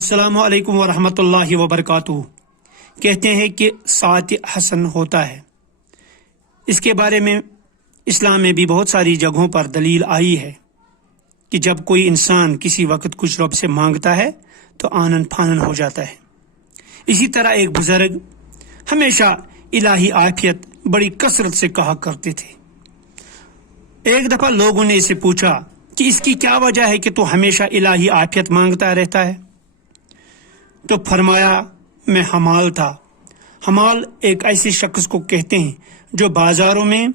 السلام علیکم ورحمۃ اللہ وبرکاتہ۔ کہتے ہیں کہ سات حسن ہوتا ہے، اس کے بارے میں اسلام میں بھی بہت ساری جگہوں پر دلیل آئی ہے کہ جب کوئی انسان کسی وقت کچھ رب سے مانگتا ہے تو آنن پھانن ہو جاتا ہے۔ اسی طرح ایک بزرگ ہمیشہ الہی عافیت بڑی کثرت سے کہا کرتے تھے۔ ایک دفعہ لوگوں نے اسے پوچھا کہ اس کی کیا وجہ ہے کہ تو ہمیشہ الہی عافیت مانگتا رہتا ہے؟ تو فرمایا، میں حمال تھا۔ حمال ایک ایسے شخص کو کہتے ہیں جو بازاروں میں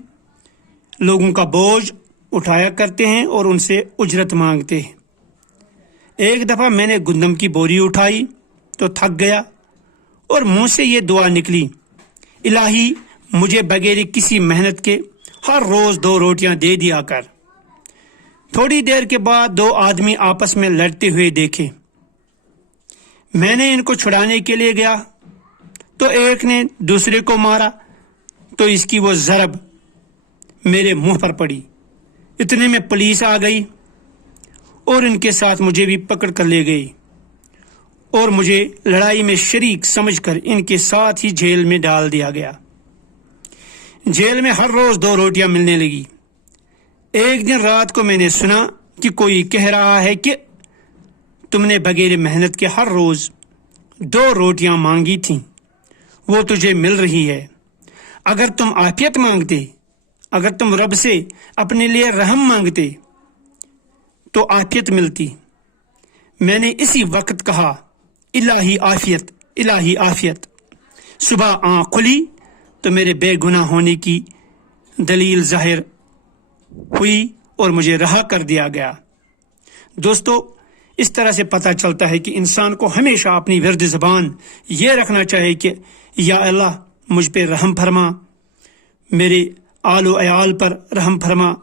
لوگوں کا بوجھ اٹھایا کرتے ہیں اور ان سے اجرت مانگتے ہیں۔ ایک دفعہ میں نے گندم کی بوری اٹھائی تو تھک گیا اور منہ سے یہ دعا نکلی، الہی مجھے بغیر کسی محنت کے ہر روز 2 روٹیاں دے دیا کر۔ تھوڑی دیر کے بعد 2 آدمی آپس میں لڑتے ہوئے دیکھے۔ میں نے ان کو چھڑانے کے لیے گیا تو ایک نے دوسرے کو مارا تو اس کی وہ ضرب میرے منہ پر پڑی۔ اتنے میں پولیس آ گئی اور ان کے ساتھ مجھے بھی پکڑ کر لے گئی اور مجھے لڑائی میں شریک سمجھ کر ان کے ساتھ ہی جیل میں ڈال دیا گیا۔ جیل میں ہر روز 2 روٹیاں ملنے لگی۔ ایک دن رات کو میں نے سنا کہ کوئی کہہ رہا ہے کہ تم نے بغیر محنت کے ہر روز 2 روٹیاں مانگی تھیں، وہ تجھے مل رہی ہے۔ اگر تم عافیت مانگتے، اگر تم رب سے اپنے لیے رحم مانگتے تو عافیت ملتی۔ میں نے اسی وقت کہا، الہی عافیت، الہی عافیت۔ صبح آنکھ کھلی تو میرے بے گناہ ہونے کی دلیل ظاہر ہوئی اور مجھے رہا کر دیا گیا۔ دوستو، اس طرح سے پتہ چلتا ہے کہ انسان کو ہمیشہ اپنی ورد زبان یہ رکھنا چاہیے کہ یا اللہ مجھ پہ رحم فرما، میرے آل و عیال پر رحم فرما،